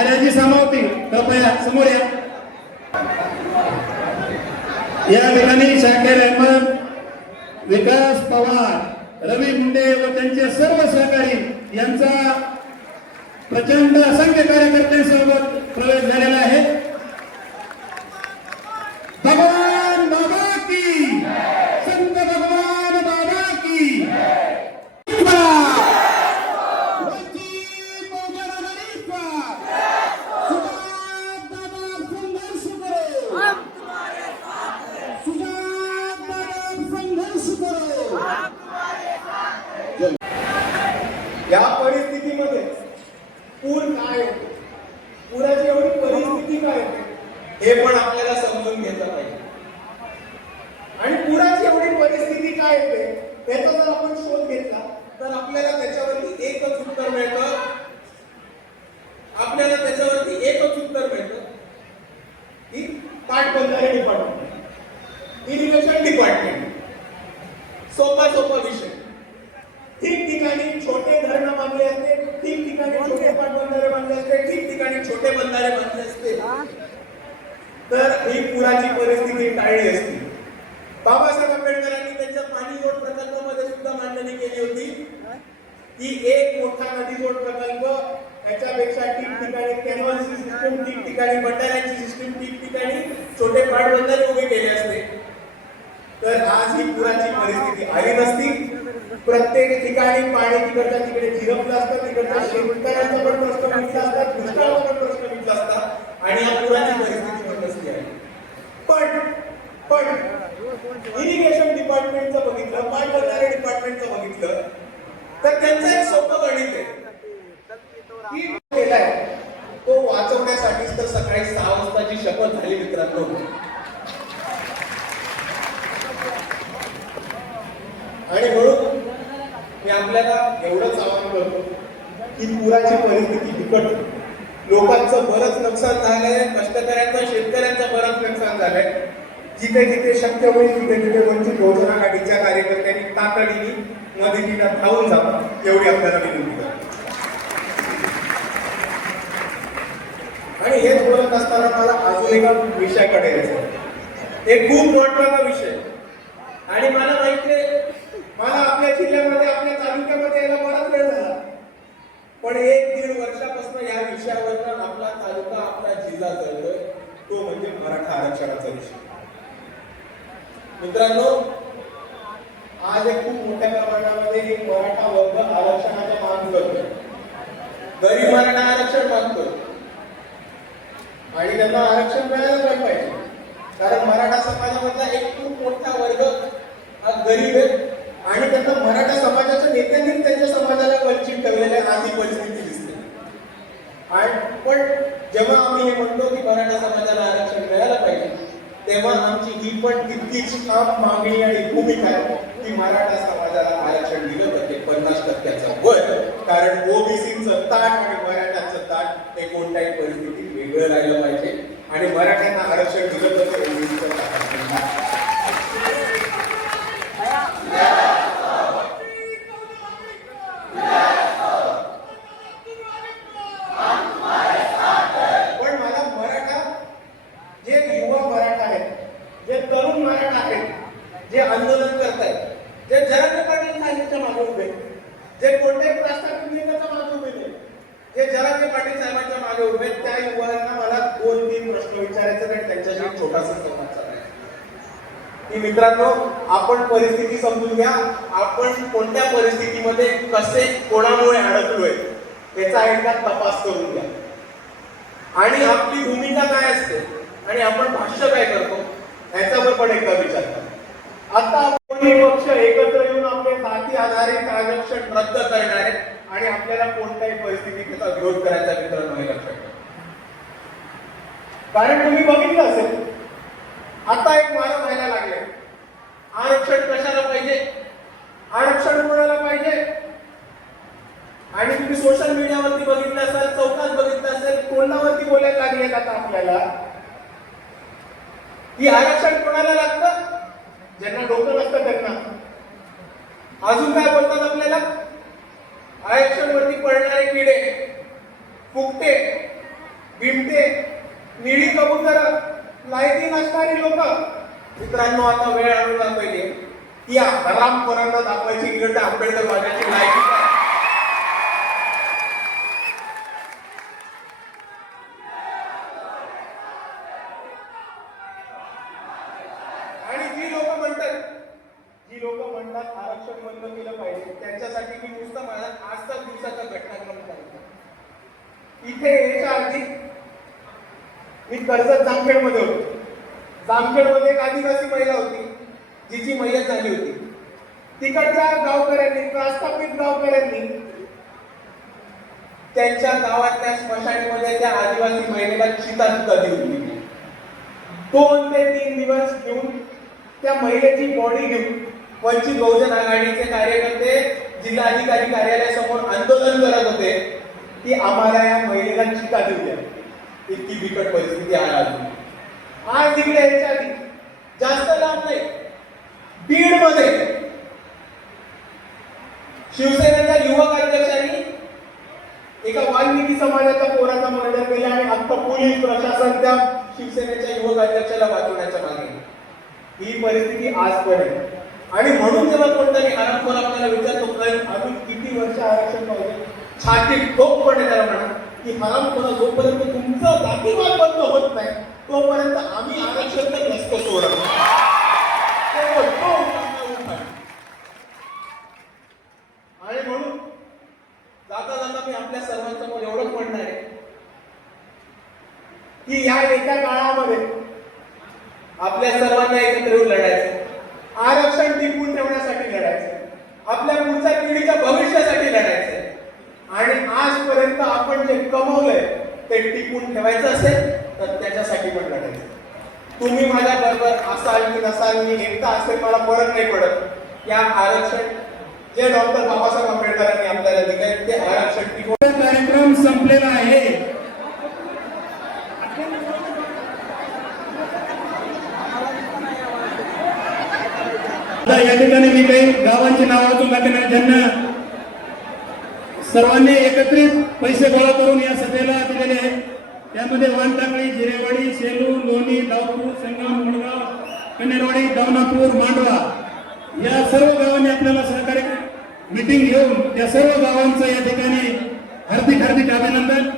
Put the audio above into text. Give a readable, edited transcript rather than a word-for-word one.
आर्याजी सामावती कृपया समोर या. या ठिकाणी शाकीर अहमद, विकास पवार, रवी मुंडे व त्यांचे सर्व सहकारी यांचा प्रचंड असंख्य कार्यकर्त्यांसोबत प्रवेश झालेला आहे. भगवान बाबा की, संत भगवान बाबा की या परिस्थितीमध्ये पूर काय होते, पुराची एवढी परिस्थिती काय होते हे पण आपल्याला समजून घेतलं पाहिजे. आणि पुराची एवढी परिस्थिती काय होते त्याचा जर आपण शोध घेतला तर आपल्याला त्याच्यावरती एकच उत्तर मिळतं. की पाटबंधारे डिपार्टमेंट, इरिगेशन डिपार्टमेंट. सोपा विषय. ठिकठिकाणी छोटे धरण बांधले असते, ठिकठिकाणी छोटे पाटबंधारे बांधले असते, ठिकठिकाणी छोटे बंधारे बांधले असते, तर ही पुराची परिस्थिती टाळली असती. बाबासाहेब आंबेडकरांनी त्यांच्या पाणी जोड प्रकल्पामध्ये सुद्धा मांडणी केली होती की एक मोठा नदी जोड प्रकल्प, याच्यापेक्षा ठिकठिकाणी कॅनॉलची सिस्टीम, ठिकठिकाणी बंधाऱ्यांची सिस्टीम, ठिकठिकाणी छोटे पाटबंधारे उभे केले असते, तर आज ही पुराची परिस्थिती आली नसती. प्रत्येक ठिकाणी पाणी तिकडच्या तिकडे झिरपलं असतं, तिकडच्या शेतकऱ्यांचा पण प्रश्न मिटला असता, दुष्काळाचा पण प्रश्न मिटला असता आणि या पुराची परिस्थिती पण नसली आहे. पण इरिगेशन डिपार्टमेंटचं बघितलं, पाटबंधारे डिपार्टमेंटचं बघितलं तर त्यांचं एक सोपं गणित आहे की केलाय तो वाचवण्यासाठीच तर सकाळी 6 वाजताची शपथ झाली मित्रांनो. आणि म्हणून मी आपल्याला एवढंच आवाहन करतो की पुराची परिस्थिती बिकट, लोकांचं बरंच नुकसान झालंय, कष्टकऱ्यांचं, शेतकऱ्यांचं बरंच नुकसान झालंय. जिथे जिथे शक्य होईल तिथे वंचित बहुजन आघाडीच्या कार्यकर्त्यांनी तातडीने मदतीला धावून जावं एवढी आपल्याला विनंती करतो. आणि हेच बोलत असताना मला अजून एका विषयाकडे यायचं. एक खूप महत्त्वाचा विषय आणि मला माहिती आहे मला आपल्या जिल्ह्यामध्ये, आपल्या तालुक्यामध्ये यायला बराच वेळ झाला, पण 1-1.5 वर्षापासून या विषयावर आपला तालुका, आपला जिल्हा चालतोय, तो म्हणजे मराठा आरक्षणाचा विषय. मित्रांनो, आज एक खूप मोठ्या प्रमाणामध्ये एक मराठा वर्ग आरक्षणाच्या मागणी करतोय, गरीब मराठा आरक्षण मागतोय आणि त्यांना आरक्षण मिळायला पाहिजे. कारण मराठा समाजामधला एक खूप मोठा वर्ग हा गरीब आहे आणि त्यांना मराठा समाजाच्या नेत्यांनी त्यांच्या समाजाला वंचित ठेवलेल्या आज ही परिस्थिती दिसते. आणि पण जेव्हा आम्ही हे म्हणतो की मराठा समाजाला आरक्षण मिळायला पाहिजे, तेव्हा आमची ही पण तितकीच ठाम मागणी आणि भूमिका आहे की मराठा समाजाला आरक्षण दिलं तर ते 50% वर. कारण ओबीसीचं ताट आणि मराठ्यांचं ताट हे कोणत्याही परिस्थितीत वेगळं राहिलं पाहिजे आणि मराठ्यांना आरक्षण दिलं तर ते ओबीसीचं ताट. जे आंदोलन करतायत, जे जरांगे पाटील साहेबांच्या मागे उभे, जे कोणत्याही प्रस्तावित नेत्याच्या मागे उभे नाही, जे जरांगे पाटील साहेबांच्या मागे उभे, त्या युवकांना मला 2-3 प्रश्न विचारायचे आणि त्यांच्याशी एक छोटासा संवाद साधायचा. की मित्रांनो, आपण परिस्थिती समजून घ्या. आपण कोणत्या परिस्थितीमध्ये कसे, कोणामुळे अडकलोय याचा एकदा तपास करून घ्या आणि आपली भूमिका काय असते आणि आपण भाष्य काय करतो याच्यावर पण एकदा विचार करा. आता आपण पक्ष एकत्र येऊन आपले जाती आधारित आरक्षण रद्द करणार आहे आणि आपल्याला कोणत्याही परिस्थितीत त्याचा विरोध करायचा मित्रांनो हे लक्षात ठेवा. कारण तुम्ही बघितलं असेल आता एक मारा व्हायला लागले, आरक्षण कशाला पाहिजे, आरक्षण कोणाला पाहिजे. आणि तुम्ही सोशल मीडियावरती बघितलं असेल, चौकात बघितलं असेल, कोणावरती बोलायला लागले आता आपल्याला की आरक्षण कोणाला लागतं, ज्यांना डोकं नसतं त्यांना. अजून काय बोलतात आपल्याला, आरक्षण वरती पडणारे किडे फुकटे बिबटे, निळी कबूतर, लायकी नसणारी लोक. मित्रांनो, आता वेळ आणून पाहिजे की या हरामखोरांना दाखवायची इकडे आंबेडकर वाद्याची लायकी काय. आणि जी लोक म्हणतात आरक्षण बंद केलं पाहिजे, त्यांच्यासाठी मी नुसतं माझा आजचा दिवसाचा घटनाक्रम सांगतो. इथे यायच्या आधी मी कर्जत जामखेडमध्ये होतो. जामखेडमध्ये एक आदिवासी महिला होती जिची मयत झाली होती. तिकडच्या गावकऱ्यांनी, प्रस्थापित गावकऱ्यांनी त्यांच्या गावातल्या स्मशानीमध्ये त्या आदिवासी महिलेला चिता सुद्धा दिली. 2 ते 3 दिवस घेऊन त्या महिलेची बॉडी घेऊन वंचित बहुजन आघाडीचे कार्यकर्ते जिल्हाधिकारी कार्यालयासमोर आंदोलन करत होते की आम्हाला या महिलेला चिता देऊ द्या. इतकी बिकट परिस्थिती आहे. आज इकडे यायच्या आधी, जास्त लांब नाही, बीडमध्ये शिवसेनेच्या युवक अध्यक्षांनी एका वाल्मिकी समाजाच्या पोराचा मर्डर केला आणि आता पोलीस प्रशासन त्या शिवसेनेच्या युवक अध्यक्षाला वाचवण्याच्या मागे. ही परिस्थिती आजपर्यंत. आणि म्हणून जेव्हा कोणतरी हरामखोर आपल्याला विचारतो अजून किती वर्ष आरक्षण पाहिजे, छाती ठोकपणे त्याला म्हणा की हरामखोरा जोपर्यंत तुमचं जातीवाद बंद होत नाही तोपर्यंत आम्ही आरक्षण तर नसतो सोडत. आणि म्हणून जाता जाता मी आपल्या सर्वांसमोर एवढंच म्हणणार आहे की या एका काळामध्ये आपल्या सर्वांना एकत्र येऊन लढायचं, आरक्षण टिकवून ठेवण्यासाठी लढायचं, आपल्या पुढच्या पिढीच्या भविष्यासाठी लढायचं. आणि आजपर्यंत आपण जे कमवलंय ते टिकवून ठेवायचं असेल तर त्याच्यासाठी पण लढायचं. तुम्ही माझ्या बरोबर असाल की नसाल, मी एकटा असेल, मला फरक नाही पडत. या आरक्षण जे डॉक्टर बाबासाहेब आंबेडकरांनी आपल्याला दिले ते आरक्षण टिकवून. कार्यक्रम संपलेला आहे. या ठिकाणी मी काही गावांची नाव वाचून दाखवणार ज्यांना सर्वांनी एकत्रित पैसे गोळा करून या सभेला दिलेले आहेत. त्यामध्ये वानटाकळी, जिरेवाडी, सेलू, लोणी, दाऊदपूर, संगम, मुळगाव, कन्हेरवाडी, दवनापूर, मांडवा या सर्व गावांनी आपल्याला सहकार्य मीटिंग घेऊन त्या सर्व गावांचं या ठिकाणी हार्दिक अभिनंदन.